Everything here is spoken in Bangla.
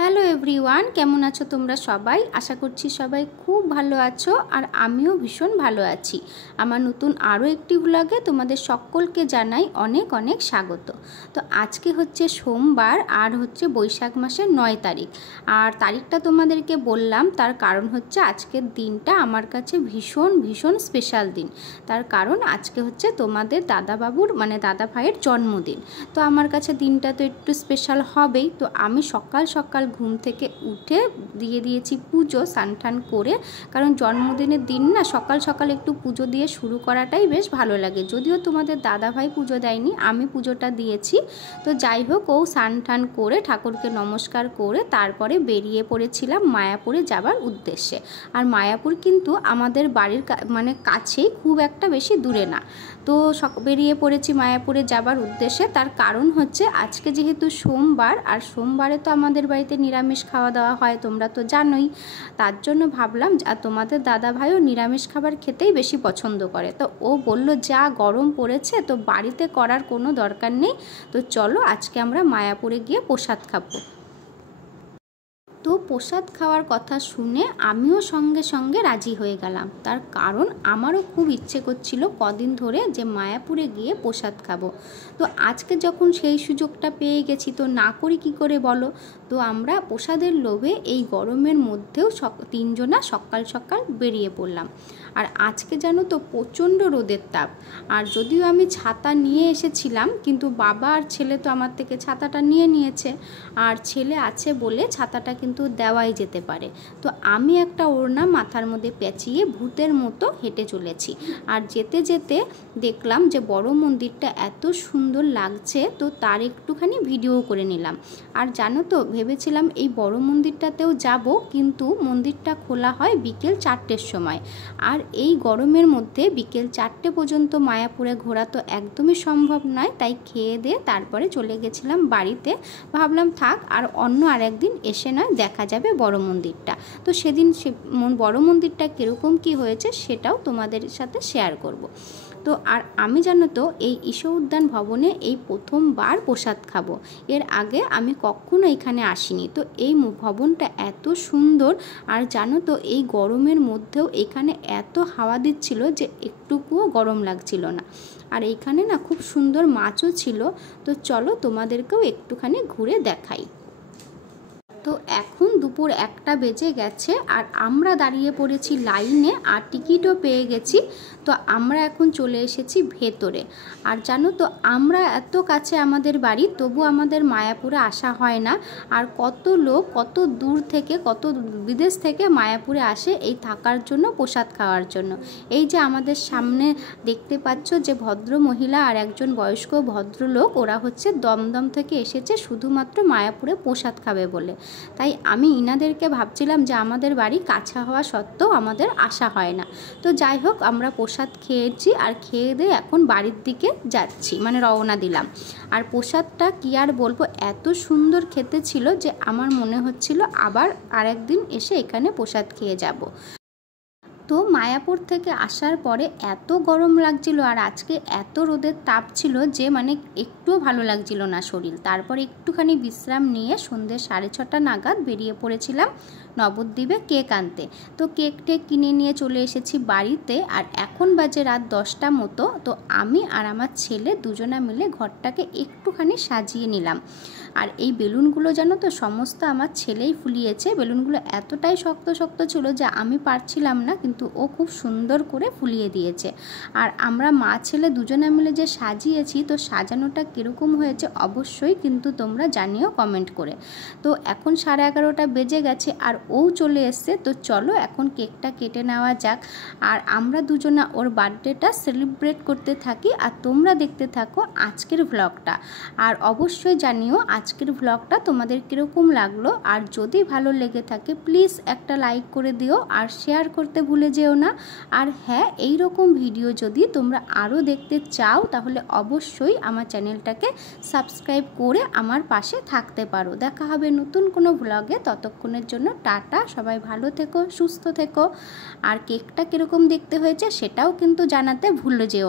হ্যালো এভরিওয়ান, কেমন আছো তোমরা সবাই? আশা করছি সবাই খুব ভালো আছো আর আমিও ভীষণ ভালো আছি। আমার নতুন আরও একটি ব্লগে তোমাদের সকলকে জানাই অনেক অনেক স্বাগত। তো আজকে হচ্ছে সোমবার আর হচ্ছে বৈশাখ মাসের 9 তারিখ। আর তারিখটা তোমাদেরকে বললাম তার কারণ হচ্ছে আজকের দিনটা আমার কাছে ভীষণ ভীষণ স্পেশাল দিন। তার কারণ আজকে হচ্ছে তোমাদের দাদাবাবুর মানে দাদা ভাইয়ের জন্মদিন। তো আমার কাছে দিনটা তো একটু স্পেশাল হবেই। তো আমি সকাল সকাল ঘুম থেকে উঠে দিয়ে দিয়েছি পুজো, স্নান টান করে, কারণ জন্মদিনের দিন না সকাল সকাল একটু পুজো দিয়ে শুরু করাটাই বেশ ভালো লাগে। যদিও তোমাদের দাদাভাই পুজো দেয়নি, আমি পুজোটা দিয়েছি। তো যাই হোক, ও স্নান টান করে ঠাকুরকে নমস্কার করে তারপরে বেরিয়ে পড়েছিলাম মায়াপুরে যাবার উদ্দেশ্যে। আর মায়াপুর কিন্তু আমাদের বাড়ির মানে কাছেই, খুব একটা বেশি দূরে না। তো বেরিয়ে পড়েছি মায়াপুরে যাবার উদ্দেশ্যে। তার কারণ হচ্ছে আজকে যেহেতু সোমবার, আর সোমবারে তো আমাদের বাড়িতে নিরামিষ খাওয়া দাওয়া হয়, তোমরা তো জানোই। তার জন্য ভাবলাম, আর তোমাদের দাদা ভাইও নিরামিষ খাবার খেতেই বেশি পছন্দ করে। তো ও বলল যা গরম পড়েছে তো বাড়িতে করার কোনো দরকার নেই, তো চলো আজকে আমরা মায়াপুরে গিয়ে প্রসাদ খাবো। তো প্রসাদ খাওয়ার কথা শুনে আমিও সঙ্গে সঙ্গে রাজি হয়ে গেলাম। তার কারণ আমারও খুব ইচ্ছে করছিল কদিন ধরে যে মায়াপুরে গিয়ে প্রসাদ খাবো। তো আজকে যখন সেই সুযোগটা পেয়ে গেছি তো না করি কি করে বলো। তো আমরা প্রসাদের লোভে এই গরমের মধ্যেও তিনজনা সকাল সকাল বেরিয়ে পড়লাম। আর আজকে জানো তো প্রচণ্ড রোদের তাপ। আর যদিও আমি ছাতা নিয়ে এসেছিলাম, কিন্তু বাবা আর ছেলে তো আমার থেকে ছাতাটা নিয়ে নিয়েছে। আর ছেলে আছে বলে ছাতাটা কিন্তু দেওয়াই যেতে পারে। তো আমি একটা ওড়না মাথার মধ্যে পেঁচিয়ে ভূতের মতো হেঁটে চলেছি। আর যেতে যেতে দেখলাম যে বড় মন্দিরটা এত সুন্দর লাগছে, তো তার একটুখানি ভিডিও করে নিলাম। আর জানো তো, ভেবেছিলাম এই বড় মন্দিরটাতেও যাব, কিন্তু মন্দিরটা খোলা হয় বিকেল 4টের সময়। আর এই গরমের মধ্যে বিকেল 4টে পর্যন্ত মায়াপুরে ঘোরা তো একদমই সম্ভব নয়। তাই খেয়ে দিয়ে তারপরে চলে গেছিলাম বাড়িতে। ভাবলাম থাক, আর অন্য আরেকদিন এসে নয় দেখা যাবে বড় মন্দিরটা। তো সেদিন বড় মন্দিরটা কীরকম কী হয়েছে সেটাও তোমাদের সাথে শেয়ার করব। তো আর আমি জানো তো এই ঈশ্বর উদ্যান ভবনে এই প্রথমবার প্রসাদ খাবো। এর আগে আমি কখনো এখানে আসিনি। তো এই ভবনটা এত সুন্দর, আর জানো তো এই গরমের মধ্যেও এখানে এত হাওয়া দিচ্ছিল যে একটুকুও গরম লাগছিল না। আর এইখানে না খুব সুন্দর মাছও ছিল। তো চলো তোমাদেরকেও একটুখানি ঘুরে দেখাই। তো এখন দুপুর 1টা বেজে গেছে আর আমরা দাঁড়িয়ে পড়েছি লাইনে, আর টিকিটও পেয়ে গেছি। তো আমরা এখন চলে এসেছি ভেতরে। আর জানো তো, আমরা এত কাছে আমাদের বাড়ি, তবু আমাদের মায়াপুরে আসা হয় না। আর কত লোক কত দূর থেকে, কত বিদেশ থেকে মায়াপুরে আসে এই থাকার জন্য, প্রসাদ খাওয়ার জন্য। এই যে আমাদের সামনে দেখতে পাচ্ছ যে ভদ্র মহিলা আর একজন বয়স্ক ভদ্রলোক, ওরা হচ্ছে দমদম থেকে এসেছে শুধুমাত্র মায়াপুরে প্রসাদ খাবে বলে। তাই আমি ইনাদেরকে ভাবছিলাম যে আমাদের বাড়ি কাছে হওয়া সত্ত্বেও আমাদের আসা হয় না। তো যাই হোক, আমরা প্রসাদ খেয়েছি আর খেয়ে দিয়ে এখন বাড়ির দিকে যাচ্ছি, মানে রওনা দিলাম। আর প্রসাদটা কি আর বলবো, এত সুন্দর খেতে ছিল যে আমার মনে হচ্ছিল আবার আরেকদিন এসে এখানে প্রসাদ খেয়ে যাব। তো মায়াপুর থেকে আসার পরে এত গরম লাগছিল, আর আজকে এত রোদের তাপ ছিল যে মানে একটুও ভালো লাগছিল না শরীর। তারপর একটুখানি বিশ্রাম নিয়ে সন্ধ্যে 6:30 নাগাদ বেরিয়ে পড়েছিলাম নবদ্বীপে কেক আনতে। তো কেক টেক কিনে নিয়ে চলে এসেছি বাড়িতে। আর এখন বাজে রাত 10টা মতো। তো আমি আর আমার ছেলে দুজনা মিলে ঘরটাকে একটুখানি সাজিয়ে নিলাম। আর এই বেলুনগুলো জানো তো সমস্ত আমার ছেলেই ফুলিয়েছে। বেলুনগুলো এতটাই শক্ত শক্ত ছিল যে আমি পারছিলাম না, কিন্তু ও খুব সুন্দর করে ফুলিয়ে দিয়েছে। আর আমরা মা ছেলে দুজনে মিলে যে সাজিয়েছি, তো সাজানোটা কীরকম হয়েছে অবশ্যই কিন্তু তোমরা জানিও কমেন্ট করে। তো এখন 11:30 বেজে গেছে আর ও চলে এসছে। তো চলো এখন কেকটা কেটে নেওয়া যাক, আর আমরা দুজনা ওর বার্থডেটা সেলিব্রেট করতে থাকি। আর তোমরা দেখতে থাকো আজকের ভ্লগটা। আর অবশ্যই জানিও আজকের ভ্লগটা তোমাদের কীরকম লাগলো। আর যদি ভালো লেগে থাকে প্লিজ একটা লাইক করে দিও, আর শেয়ার করতে ভুলে যেও না। আর হ্যাঁ, এই রকম ভিডিও যদি তোমরা আরও দেখতে চাও তাহলে অবশ্যই আমার চ্যানেলটাকে সাবস্ক্রাইব করে আমার পাশে থাকতে পারো। দেখা হবে নতুন কোনো ভ্লগে। ততক্ষণের জন্য টাটা, সবাই ভালো থেকো, সুস্থ থেকো। আর কেকটা কীরকম দেখতে হয়েছে সেটাও কিন্তু জানাতে ভুলে যেও।